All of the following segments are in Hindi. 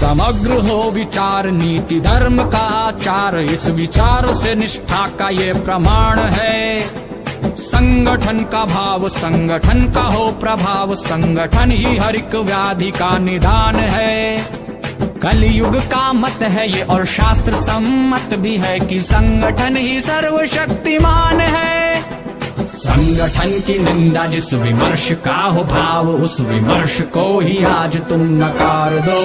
समग्र हो विचार, नीति धर्म का आचार, इस विचार से निष्ठा का ये प्रमाण है। संगठन का भाव, संगठन का हो प्रभाव, संगठन ही हर एक व्याधि का निदान है। कलयुग का मत है ये और शास्त्र सम्मत भी है कि संगठन ही सर्वशक्तिमान है। संगठन की निंदा जिस विमर्श का हो भाव, उस विमर्श को ही आज तुम नकार दो।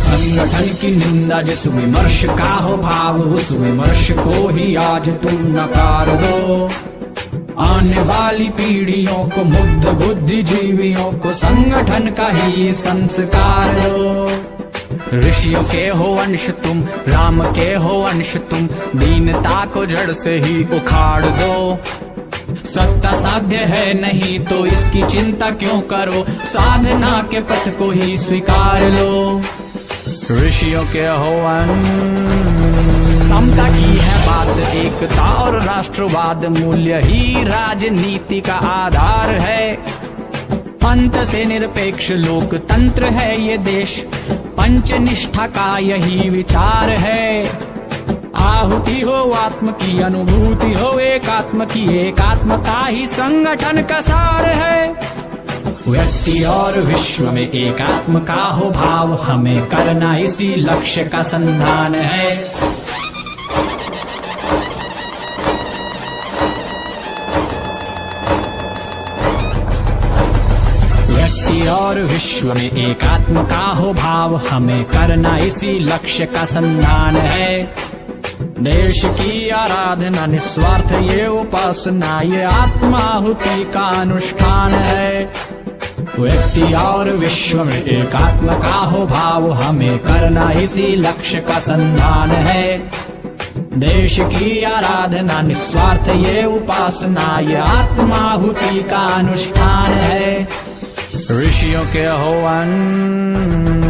संगठन की निंदा जिस विमर्श का हो भाव, उस विमर्श को ही आज तुम नकार दो। आने वाली पीढ़ियों को, मुग्ध बुद्धिजीवियों को संगठन का ही संस्कार दो। ऋषियों के हो अंश तुम, राम के हो अंश तुम, दीनता को जड़ से ही उखाड़ दो। सत्ता साध्य है नहीं तो इसकी चिंता क्यों करो, साधना के पथ को ही स्वीकार लो। ऋषियों के हो समता की है बात, एकता और राष्ट्रवाद मूल्य ही राजनीति का आधार है। पंथ से निरपेक्ष लोकतंत्र है ये देश, पंचनिष्ठा का यही विचार है। आहुति हो आत्म की, अनुभूति हो एकात्म की, एकात्मता ही संगठन का सार है। व्यक्ति और विश्व में एकात्म का हो भाव, हमें करना इसी लक्ष्य का संधान है। व्यक्ति और विश्व में एकात्म का हो भाव, हमें करना इसी लक्ष्य का संधान है। देश की आराधना निस्वार्थ ये उपासना, ये आत्माहुति का अनुष्ठान है। व्यक्ति और विश्व में एकात्म का हो भाव, हमें करना इसी लक्ष्य का संधान है। देश की आराधना निस्वार्थ ये उपासना, ये आत्माहुति का अनुष्ठान है। ऋषियों के हो अंश।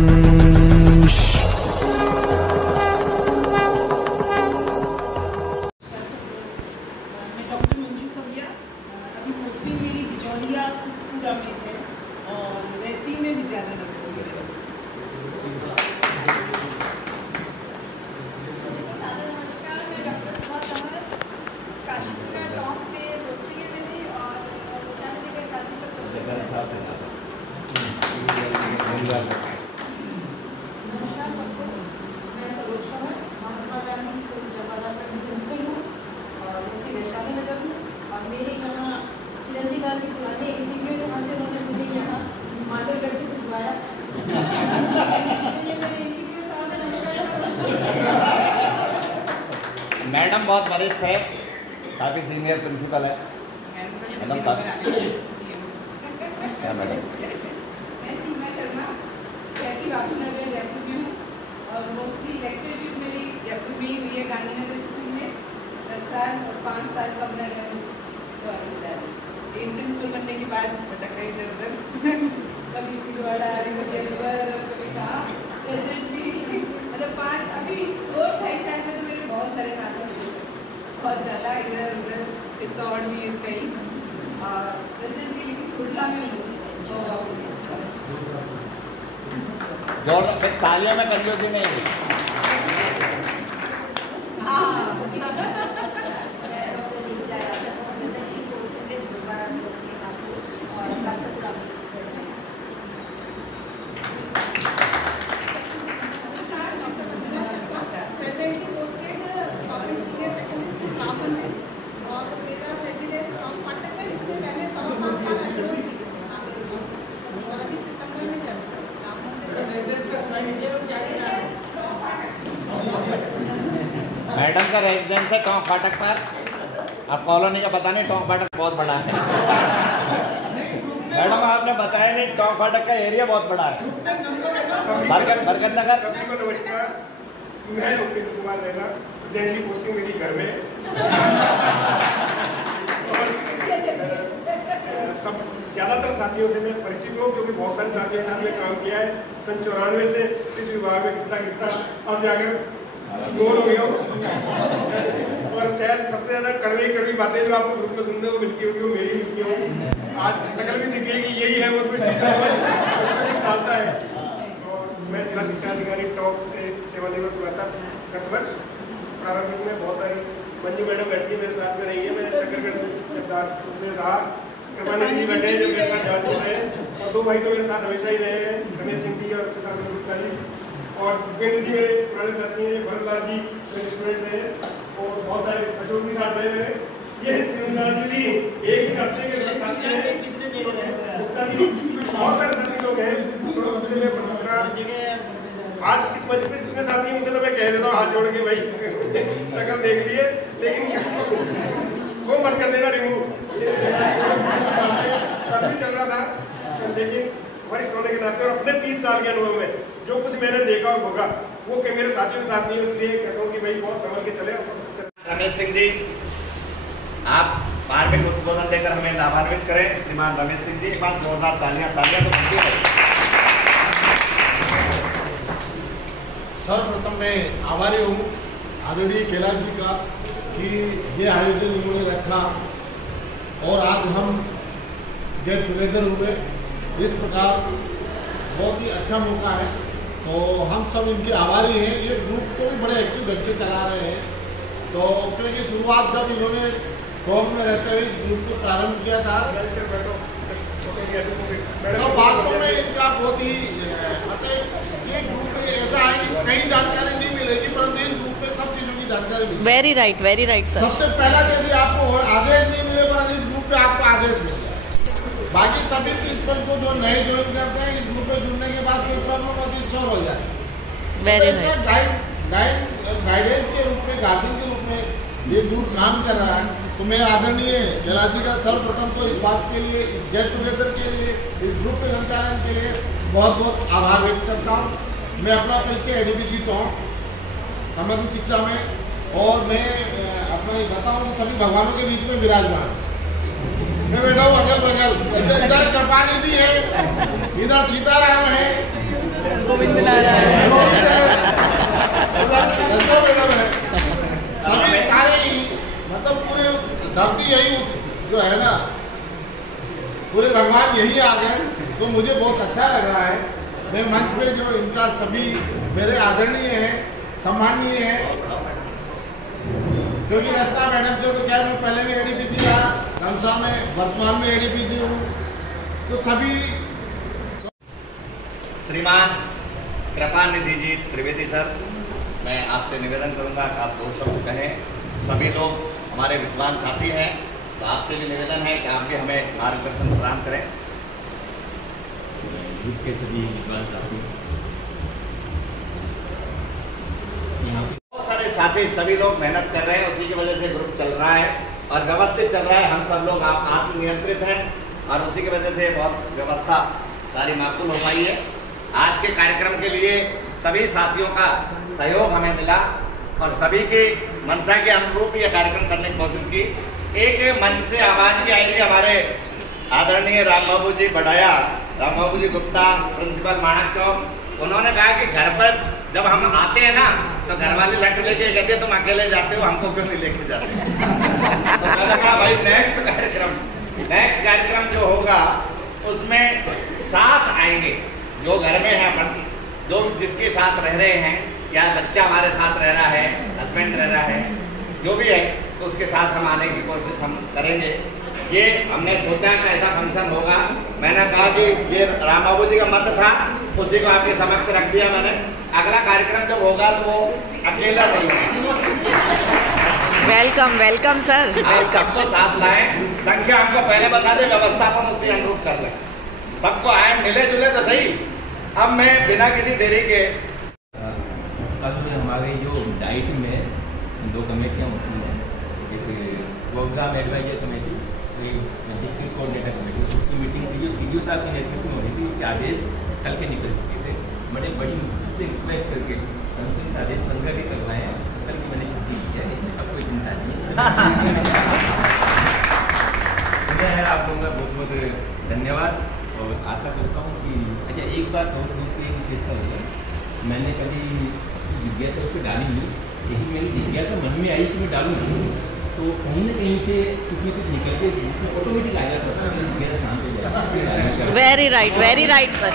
मैडम बहुत वरिष्ठ है, काफी सीनियर प्रिंसिपल है मैडम। क्या मैडम? मैं सीमा शर्मा, जयपुर में हूँ और मोस्टली लेक्चरशिप मेरी जयपुर में ही हुई है, गांधीनगर स्कूल में 10 साल और 5 साल कब मैं प्रिंसिपल बनने के बाद भटक गई इधर उधर, कभी भिलवाड़ा, कभी अलवर, कभी कहाँ प्रेजेंटली, मतलब 5 अभी 2-2.5 साल में तो मेरे बहुत सारे नाते हुए, बहुत ज़्यादा इधर उधर, चित्तौड़ भी कहीं, और प्रेजेंटली खुर्ला में हूँ। जोर फिर तालियों में करियो कि नहीं? हाँ मैडम का रेजिडेंस है टोंक फाटक पर। अब कॉलोनी का पता नहीं, टोंक फाटक बहुत बड़ा है। मैडम आपने बताया नहीं, टोंक फाटक का एरिया बहुत बड़ा है। बरगद नगर। मैं उपेंद्र कुमार रहना, प्रेजेंटली पोस्टिंग मेरी घर में। सब ज़्यादातर साथियों से मैं परिचित हूँ, क्योंकि बहुत सारे साथियों के साथ में काम किया है। सन 94 से इस विभाग में किस्ता अब जाकर गोल हुए हो। और शायद सबसे ज्यादा कड़वी बातें जो आपको ग्रुप में सुनने को मिलती होगी वो मेरी मिलती होगी। आज शक्ल भी दिखेगी यही है वो तो डालता है। और मैं जिला शिक्षा अधिकारी टॉप से सेवानिवृत्त हुआ था गत वर्ष। प्रारंभिक में बहुत सारी मंजू मैडम बैठी है मेरे साथ में रही है। मैंने शकरगढ़ में रहा, कृपानिधि जी बैठे जो मेरे साथ जादू है, और दो भाई तो मेरे साथ हमेशा ही रहे हैं, रमेश सिंह जी और चित्रांगन गुप्ता जी। और भूपेंद्र जी मेरे पुराने साथी हैं, भरतलाल जी मेरे स्टूडेंट रहे, और बहुत सारे अशोक जी साथ रहे हैं। ये सिंहलाल जी भी एक ही रास्ते के साथी हैं, गुप्ता जी, बहुत सारे साथी लोग हैं। तो सबसे मैं प्रतिक्रिया आज इस मंच पे जितने साथी हैं उनसे तो मैं कह देता हूँ हाथ जोड़ के भाई शक्ल देख लिए, लेकिन वो मत कर देना रिमूव। तभी चल रहा था, लेकिन वरिष्ठ होने के नाते और अपने 30 साल के अनुभव में जो कुछ मैंने देखा और भोगा वो कि मेरे साथियों के साथ नहीं, इसलिए कहता हूँ कि भाई बहुत संभल के चले। रमेश सिंह जी, आप मार्मिक उद्बोधन देकर हमें लाभान्वित करें। श्रीमान रमेश सिंह जी, एक बार जोरदार तालियां तो बनती है। सर्वप्रथम मैं आभारी हूँ आदरणीय कैलाश जी का कि ये आयोजन इन्होंने रखा और आज हम गेट टुगेदर हुए। इस प्रकार बहुत ही अच्छा मौका है, तो हम सब इनके आभारी हैं। ये ग्रुप को भी बड़े एक्टिव ढंग से चला रहे हैं। तो क्योंकि शुरुआत जब इन्होंने टॉप में रहते हुए इस ग्रुप को प्रारंभ किया था तो वास्तव में इनका बहुत ही मतलब ये ग्रुप में ऐसा है कि कहीं जानकारी नहीं मिलेगी, परंतु इस ग्रुप में सब चीज़ों की जानकारी मिलेगी। Very right sir. सबसे पहला यदि आपको आदेश नहीं मिले, पर इस ग्रुप में आपको आदेश मिल जाए। बाकी सभी प्रिंसिपल को जो नए ज्वाइन करते हैं इस ग्रुप में जुड़ने के बाद फिर प्रॉब्लम होती है, सॉल्व हो जाए। वेरी गाइडेंस के रूप में, गार्जियन के रूप में ये ग्रुप काम कर रहा है। तो मैं आदरणीय कैलाश जी का सर्वप्रथम तो इस बात के लिए, इस गेट टुगेदर के लिए, इस ग्रुप के संचालन के लिए बहुत बहुत आभार व्यक्त करता हूँ। मैं अपना परिचय एडीपीजी तो हूँ समग्र शिक्षा में, और मैं अपना ये बताऊँ कि सभी भगवानों के बीच में विराजमान। मैं बैठा हूँ अगल बगल, इधर कृपानिधि है, इधर सीताराम है, गोविंद नारायण मैडम है, सभी सारे ही मतलब पूरे धरती यही जो है ना, पूरे भगवान यही आ गए। तो मुझे बहुत अच्छा लग रहा है। मैं मंच पे जो इनका सभी मेरे आदरणीय हैं, सम्माननीय हैं, क्योंकि रचना मैडम से तो क्या मैं पहले भी एडीपीसी रहा, रमसा में वर्तमान में एडीपीसी हूँ। तो सभी श्रीमान कृपानिधि जी त्रिवेदी सर, मैं आपसे निवेदन करूंगा कि आप 2 शब्द कहें। सभी लोग हमारे विद्वान साथी हैं, तो आपसे भी निवेदन है कि आप भी हमें मार्गदर्शन प्रदान करें। ग्रुप के सभी विद्वान साथी, बहुत सारे साथी, सभी लोग मेहनत कर रहे हैं, उसी की वजह से ग्रुप चल रहा है और व्यवस्थित चल रहा है। हम सब लोग आत्मनियंत्रित हैं और उसी की वजह से बहुत व्यवस्था सारी माकूल हो पाई है। आज के कार्यक्रम के लिए सभी साथियों का सहयोग हमें मिला और सभी की मंशा के अनुरूप ये कार्यक्रम करने की कोशिश की। एक मंच से आवाज भी आई थी हमारे आदरणीय राम बाबू जी बड़ाया, राम बाबू जी गुप्ता, प्रिंसिपल माणक चौक। उन्होंने कहा कि घर पर जब हम आते हैं ना तो घर वाले लड्डू लेके कहते हैं तुम अकेले जाते हो, हमको क्यों नहीं लेके जाते। तो मैंने कहा भाई नेक्स्ट कार्यक्रम जो होगा उसमें साथ आएंगे, जो घर में है अपन, जो जिसके साथ रह रहे हैं, या बच्चा हमारे साथ रह रहा है, हस्बैंड रह रहा है, जो भी है, तो उसके साथ हम आने की कोशिश हम करेंगे। ये हमने सोचा कि ऐसा फंक्शन होगा। मैंने कहा कि ये राम बाबू जी का मत था, उसी को आपके समक्ष रख दिया मैंने। अगला कार्यक्रम जब होगा तो वो अकेला नहीं होगा। वेलकम सर, आप सबको साथ लाएं। संख्या हमको पहले बता दें, व्यवस्था अपन उसी अनुरूप कर लें। सबको आए, मिले जुले तो सही। अब मैं बिना किसी देरी के, अब हमारे जो डाइट में 2 कमेटियाँ होती हैं, एक प्रोग्राम एडवाइजर कमेटी, एक डिस्ट्रिक्ट कोऑर्डिनेटर कमेटी, उसकी मीटिंग थी जो सीडीओ साहब के नेतृत्व में हो रही थी। इसके आदेश कल के निकल चुके थे। बड़ी मुश्किल से रिक्वेस्ट करके संसद का आदेश 15 के करवाए हैं। कल की मैंने छुट्टी ली है, इसमें अब कोई चिंता नहीं है। आप लोगों का बहुत बहुत धन्यवाद और आशा करता हूँ कि अच्छा एक बात और ग्रुप की विशेषता है, मैंने कभी जिज्ञासा उस पर डाली नहीं, यही मेरी जिज्ञासा मन में आई कि मैं डालूँ, तो कहीं ना कहीं से कुछ न कुछ निकल के ऑटोमेटिक आएगा, तो मेरा शांत हो जाएगा। Very right sir.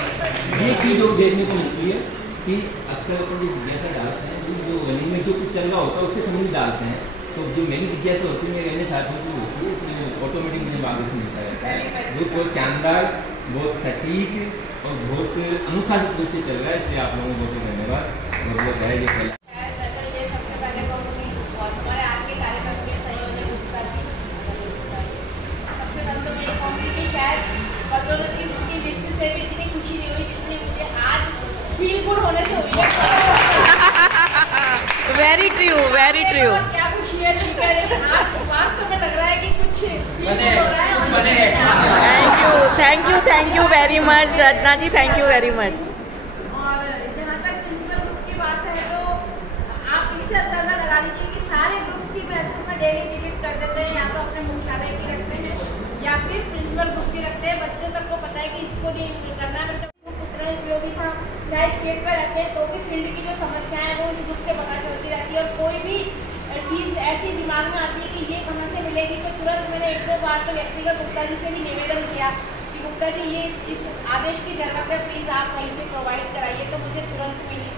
ये चीज़ जो देखने को मिलती है कि अक्सर अपन जो जिज्ञासा डालते हैं, जो गली में जो कुछ चल रहा होता है उससे समझ डालते हैं, तो जो मेरी जिज्ञासा होती है मेरे अन्य साथियों की होती है, इसलिए ऑटोमेटिक मुझे बागों से मिलता रहता है। जो बहुत शानदार, बहुत सटीक और बहुत अनुशासित रूप से चल रहा है, इसलिए आप लोगों को बहुत धन्यवाद। मतलब है ये सबसे पहले कहूँगी और हमारे आज के कार्यक्रम के संयोजक गुप्ता जी, सबसे पहले तो मैं ये कहूँगी कि शायद पदोन्नति की लिस्ट से भी इतनी खुशी नहीं हुई जितनी मुझे आज फील गुड होने से हुई है। Very true. क्या खुशी है, ठीक है, लेकिन आज वास्तव में लग रहा है कि कुछ feel good हो रहा है। Thank you very much Rachna ji, thank you very much. और जहाँ तक प्रिंसिपल ग्रुप की बात है, तो आप इससे अंदाजा लगा लीजिए कि सारे ग्रुप्स की मैसेज में डेली डिलीट कर देते हैं, या तो अपने मुख्यालय की रखते हैं या फिर प्रिंसिपल ग्रुप की रखते हैं। बच्चों तक को पता है कि इसको नहीं करना है, मतलब उतना उपयोगी था। चाहे स्टेट पर रहते हैं तो भी फील्ड की जो समस्या है वो इस ग्रुप से पता चलती रहती है, और कोई भी चीज़ ऐसी दिमाग में आती है कि ये कहाँ से मिलेगी, तो तुरंत मैंने 1-2 बार तो व्यक्तिगत गुप्ता जी से भी निवेदन किया कि गुप्ता जी ये इस आदेश की ज़रूरत है, प्लीज़ आप कहीं से प्रोवाइड कराइए, तो मुझे तुरंत मिली।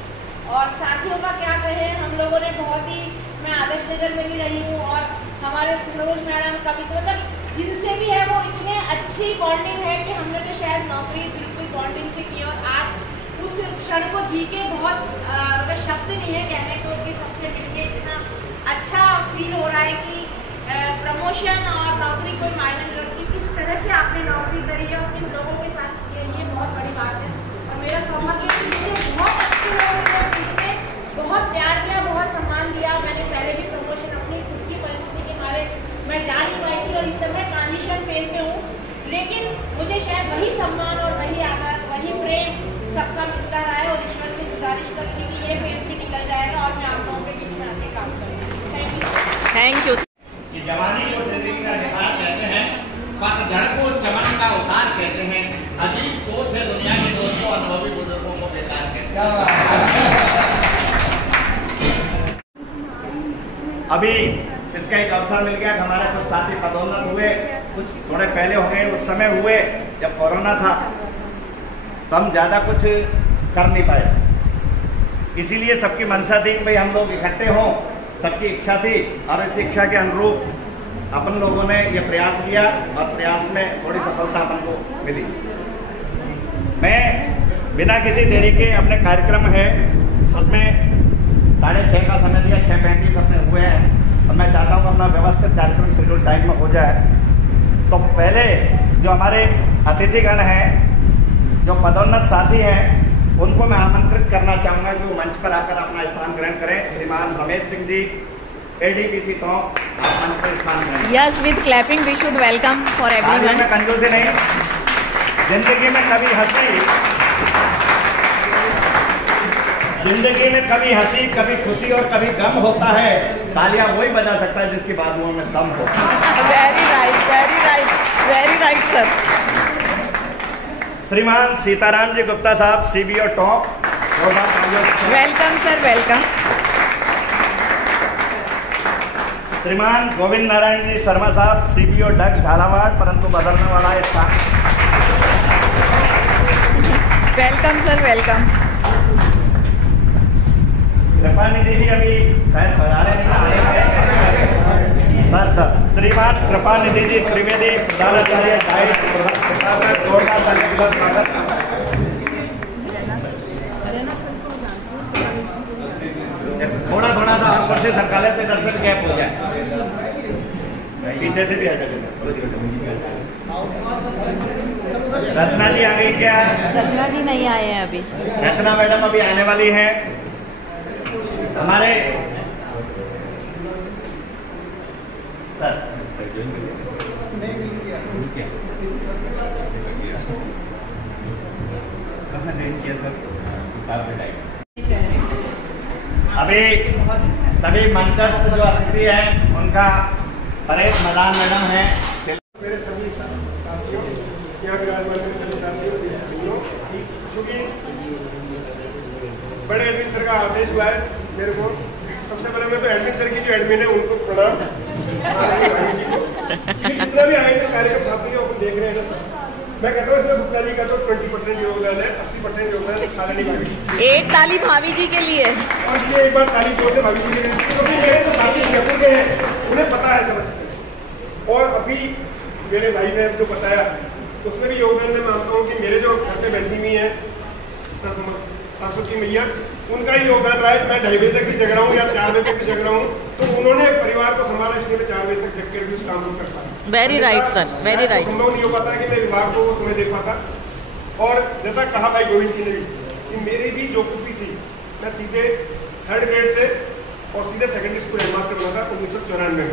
और साथियों का क्या कहें, हम लोगों ने बहुत ही, मैं आदर्श नगर में भी रही हूँ और हमारे सरोज मैडम का भी, मतलब जिनसे भी है वो इतने अच्छी बॉन्डिंग है कि हमने तो शायद नौकरी बिल्कुल बॉन्डिंग से की, और आज उस क्षण को जी के बहुत मतलब शब्द नहीं है कहने को कि सबसे मिलके इतना अच्छा फील हो रहा है कि प्रमोशन और नौकरी कोई मायने नहीं रखती, किस तरह से आपने नौकरी करी है और किन लोगों के साथ की है, ये बहुत बड़ी बात है। और मेरा सौभाग्य कि मुझे बहुत अच्छे लोगों ने बहुत प्यार दिया, बहुत सम्मान दिया। मैंने पहले भी प्रमोशन अपनी खुद की परिस्थिति के मारे मैं जा नहीं पाई थी, और इस समय ट्रांजिशन फेज में हूँ, लेकिन मुझे शायद वही सम्मान और वही आदर, वही प्रेम सबका मिलता रहा है। और ईश्वर से गुजारिश करूँगी कि ये फेज भी निकल जाएगा और मैं आप लोगों के बीच में आके काम करूँगी। Thank you. कि जवानी को जिंदगी का निखार कहते हैं, पतझड़ को चमन का उतार कहते हैं, अजीब सोच है दुनिया के दोस्तों, अनुभवी बुजुर्गों को बेकार कहते हैं। अभी इसका एक अवसर मिल गया कि हमारे कुछ साथी पदोन्नत हुए, कुछ थोड़े पहले हो गए, उस समय हुए जब कोरोना था, तो हम ज़्यादा कुछ कर नहीं पाए। इसीलिए सबकी मंशा थी कि भाई हम लोग इकट्ठे हों, सबकी इच्छा थी, और इस इच्छा के अनुरूप अपन लोगों ने ये प्रयास किया, और प्रयास में थोड़ी सफलता अपन को मिली। मैं बिना किसी देरी के अपने कार्यक्रम है उसमें 6:30 का समय दिया, 6:35 अपने हुए हैं, और मैं चाहता हूँ अपना व्यवस्थित कार्यक्रम शेड्यूल टाइम में हो जाए। तो पहले जो हमारे अतिथिगण हैं, जो पदोन्नत साथी हैं, उनको मैं आमंत्रित करना चाहूँगा कि वो मंच पर आकर अपना स्थान ग्रहण करें। श्रीमान रमेश सिंह जी, ADPC टॉप, आप मंच पर स्थान ग्रहण। Yes, with clapping we should welcome for everyone. में कंजूसी नहीं, जिंदगी में कभी हंसी, कभी खुशी और कभी गम होता है। तालियां वही बजा सकता है जिसकी बाजुओं में दम होता है। Very right sir. श्रीमान सीताराम जी गुप्ता साहब, CBO top, welcome sir, welcome. श्रीमान गोविंद नारायण जी शर्मा साहब, CBO डग झालावाड़, परंतु बदलने वाला है स्थान। Welcome sir, welcome. कृपा निधि जी अभी शायद पधारे नहीं, सर श्रीमान कृपा निधि जी त्रिवेदी, प्रधानाचार्य गाइड, थोड़ा सा आपको से सरकाले पे दर्शन गैप हो जाए, पीछे से भी आ जाए। रचना जी आ गई क्या? रचना जी नहीं आए हैं अभी। रचना मैडम अभी आने वाली हैं। हमारे सर अभी सभी मंचस्थ जो अतिथि हैं उनका परेश मैदान मैडम है। मेरे सभी साथियों, यहाँ विराजमान मेरे सभी साथियों, क्योंकि बड़े एडमिनिस्ट्रेटर का आदेश हुआ है मेरे को सबसे पहले मैं तो एडमिन सर की जो एडमिन है उनको प्रणाम। जितना भी आएंगे कार्यक्रम साथी जो अपन देख रहे हैं ना सर, मैं कहता हूँ इसमें गुप्ता जी का तो 20% योगदान है, 80% योगदान खाली भाभी। एक ताली भाभी जी के लिए। और ये एक बार ताली जोर से भाभी जी के लिए, क्योंकि मेरे तो साथी जयपुर के हैं, उन्हें पता है समझ के। और अभी मेरे भाई ने जो बताया उसमें भी योगदान मैं मानता हूँ कि मेरे जो घर पे बैठी हुई है सरस्वती मैया, उनका ही योगदान रहा है। मैं 2:30 बजे तक भी जग रहा हूँ या 4 बजे तक भी जग रहा हूँ, तो उन्होंने परिवार को संभाला, इसलिए मैं 4 बजे तक जग कर भी उस काम को कर पाया। Very right sir, very right. संभव नहीं हो पाता कि मैं विभाग को समय दे पाता। और जैसा कहा भाई गोविंद जी ने भी कि मेरी भी जो कुछ भी थी, मैं सीधे 3rd ग्रेड से और सीधे सेकेंडरी स्कूल हेडमास्टर बना था 1994 में।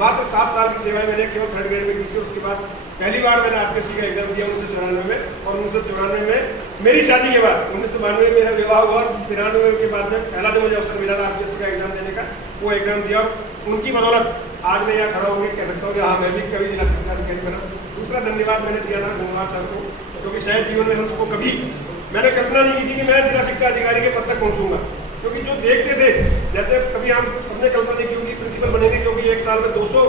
मात्र 7 साल की सेवाएं मैंने केवल 3rd ग्रेड में की थी। उसके बाद पहली बार मैंने आरपीएससी का एग्जाम दिया 1994 में, और 1994 में मेरी शादी के बाद 1992 में मेरा विवाह हुआ। 93 के बाद में पहला जो मुझे अवसर मिला था आरपीएससी का एग्जाम देने का, वो एग्जाम दिया। उनकी बदौलत आज मैं यहाँ खड़ा होकर कह सकता हूँ कि हाँ, मैं भी कभी जिला शिक्षा अधिकारी बना। दूसरा धन्यवाद मैंने दिया था गंगवार साहब को, क्योंकि शायद जीवन में हमको कभी मैंने कल्पना नहीं की थी कि मैं जिला शिक्षा अधिकारी के पद तक पहुँचूंगा। क्योंकि जो देखते थे, जैसे कभी हम सबने कल्पना नहीं की होगी प्रिंसिपल बनेंगे, क्योंकि एक साल में 200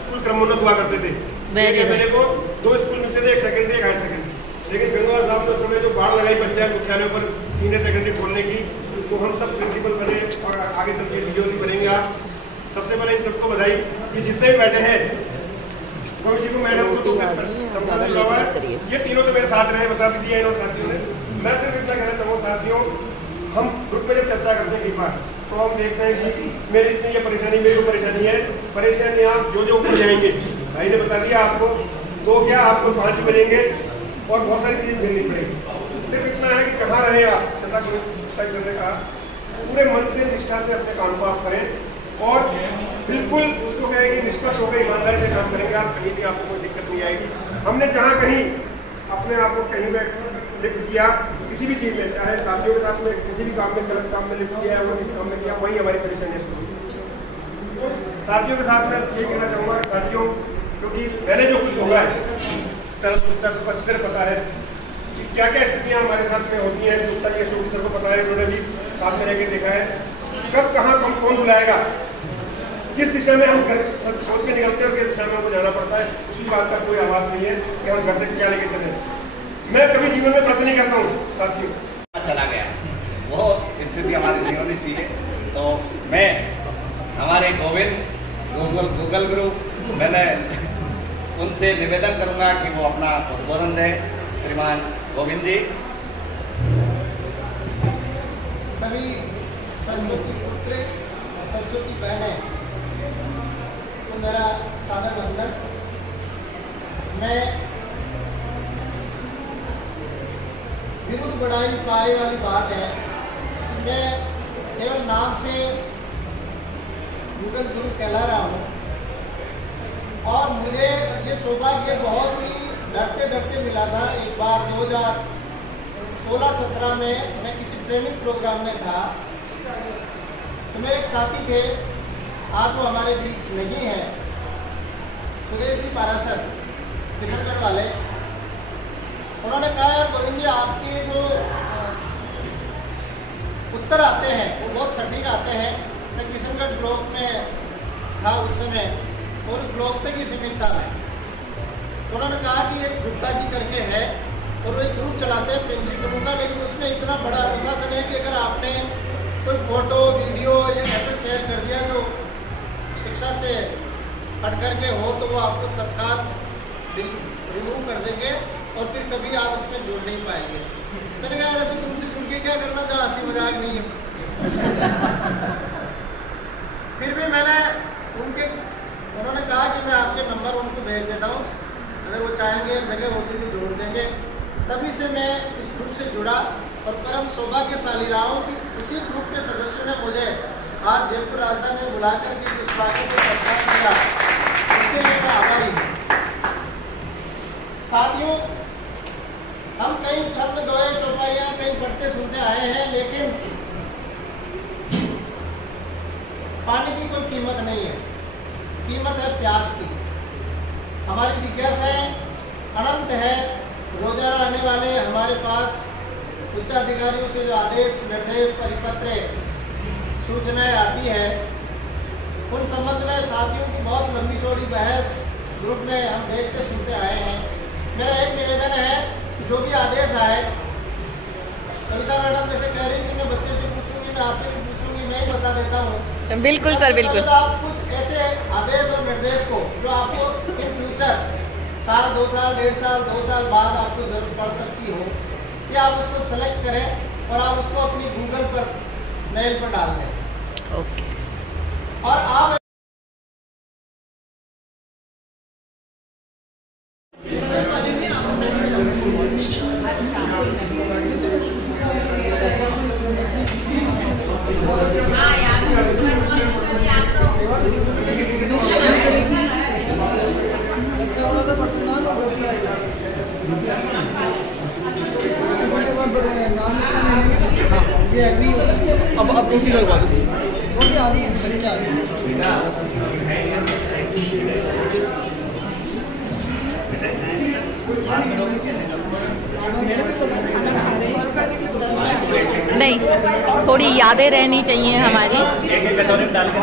स्कूल क्रमोन्नत हुआ करते थे। मेरे को 2 स्कूल मिलते थे, एक सेकेंडरी एक हायर सेकेंडरी। लेकिन गंगवार साहब ने उस समय जो बाढ़ लगाई पंचायत मुख्यालयों पर सीनियर सेकेंडरी खोलने की, तो हम सब प्रिंसिपल बने और आगे चल के डीओ भी बनेंगे। आप सबसे पहले इन सबको बधाई कि जितने भी बैठे हैं, गोविंद जी को, मैडम को तो संसाधन मिला हुआ है। ये तीनों तो मेरे साथ रहे, बता भी दिया इन साथियों ने। मैं सिर्फ इतना कहना चाहूँगा साथियों, हम ग्रुप में जब चर्चा करते हैं कई बार, तो हम देखते हैं कि मेरी इतनी ये परेशानी, मेरी को परेशानी है, परेशानी आप जो ऊपर जाएंगे, भाई ने बता दिया आपको, तो क्या आपको 5 भी बनेंगे और बहुत सारी चीजें झेलनी पड़ेगी। सिर्फ इतना है कि कहाँ रहे आप, जैसा सर ने कहा, पूरे मन से निष्ठा से अपने काम को आप करें और बिल्कुल उसको कहे कि निष्पक्ष होकर ईमानदारी से काम करेंगे आप, कहीं भी आपको कोई दिक्कत नहीं आएगी। हमने जहाँ कहीं अपने आप को कहीं में लिफ्ट किया किसी भी चीज़ में, चाहे साथियों के साथ में किसी भी काम में गलत काम में लिफ्ट किया है, वो किसी काम में किया, वही हमारी परेशानी है। साथियों के साथ मैं ये कहना चाहूँगा कि साथियों, क्योंकि मैंने जो कुछ होगा है सबको अच्छी तरह पता है कि क्या क्या स्थितियाँ हमारे साथ में होती हैं। गुप्ता जी अशोक सर को पता है, उन्होंने भी साथ में रहकर देखा है कब कहाँ कौन बुलाएगा, किस दिशा में हम घर सोच के निकलते हैं और किस दिशा में हमको जाना पड़ता है। उसी बात का कोई आवाज़ नहीं है कि हम घर से क्या लेके चले। मैं कभी जीवन में व्रत नहीं करता हूँ साथियों। चला गया, वो स्थिति हमारी नहीं होनी चाहिए। तो मैं हमारे गोविंद गूगल गुरु, मैंने उनसे निवेदन करूंगा कि वो अपना उद्बोधन दें। श्रीमान गोविंद जी। सभी सरस्वती पुत्र, सरस्वती बहनें को मेरा सादर वंदन। मैं विरुद्ध बढ़ाई पाए वाली बात है, मैं केवल नाम से गूगल गुरु कहला रहा हूँ, और मुझे ये सौभाग्य बहुत ही डरते डरते मिला था। एक बार 2016-17 में मैं किसी ट्रेनिंग प्रोग्राम में था, तो मेरे एक साथी थे, आज वो हमारे बीच नहीं है, सुदेशी पारासर किशनगढ़ वाले। उन्होंने कहा यार गोविंद जी, आपके जो उत्तर आते हैं वो बहुत सटीक आते हैं। मैं किशनगढ़ ब्लॉक में था उस समय, और उस ब्लॉक तक ही सीमित था मैं। उन्होंने कहा कि एक गुप्ता जी करके है और वो एक ग्रुप चलाते हैं प्रिंसिपलों का, लेकिन उसमें इतना बड़ा अनुशासन है कि अगर आपने कोई फोटो वीडियो या ऐसे शेयर कर दिया जो शिक्षा से हट करके हो, तो वो आपको तत्काल रिमूव कर देंगे और फिर कभी आप उसमें जुड़ नहीं पाएंगे। मैंने कहा ऐसे ग्रुप से जुड़ के क्या करना, जहाँ हंसी मजाक नहीं है। फिर भी मैंने उन्होंने कहा कि मैं आपके नंबर उनको भेज देता हूँ, अगर वो चाहेंगे जगह वो भी जोड़ देंगे। तभी से मैं इस ग्रुप से जुड़ा और परम सौभाग्यशाली रहा हूँ कि उसी ग्रुप के सदस्यों ने मुझे आज जयपुर राजधानी में बुला करके जिस बातों को चर्चा किया, उसके लिए मैं आभारी हूँ। साथियों, हम कई छंद दोहे चौपाइयाँ कई पढ़ते सुनते आए हैं, लेकिन पानी की कोई कीमत नहीं है, कीमत है प्यास की। हमारी जिज्ञासाएं अनंत है। रोजाना आने वाले हमारे पास उच्च अधिकारियों से जो आदेश निर्देश परिपत्र सूचनाएं आती है उन संबंध में साथियों की बहुत लंबी चौड़ी बहस ग्रुप में हम देखते सुनते आए हैं। मेरा एक निवेदन है कि जो भी आदेश आए, कविता मैडम जैसे कह रही कि मैं बच्चे से पूछूंगी, मैं आपसे भी पूछूंगी, मैं ही बता देता हूँ। बिल्कुल सर, बिल्कुल। तो आप कुछ ऐसे आदेश और निर्देश को जो आपको इन फ्यूचर साल, 2 साल, 1.5 साल, 2 साल बाद आपको जरूरत पड़ सकती हो, कि आप उसको सेलेक्ट करें और आप उसको अपनी गूगल पर मेल पर डाल दें। ओके। और आप अब रोटी लगवा दो, रोटी आ रही है, लड़की आ रही है। नहीं, थोड़ी यादें रहनी चाहिए हमारी। एक कटोरी में डाल के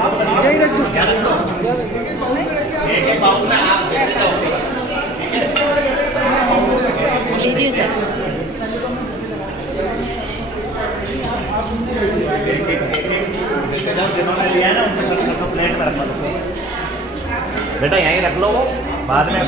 बाउल में आप लीजिए सर। जिन्होंने लिया है ना उनके साथ तो प्लेट में रखवा दो बेटा, यहीं रख लो, वो बाद में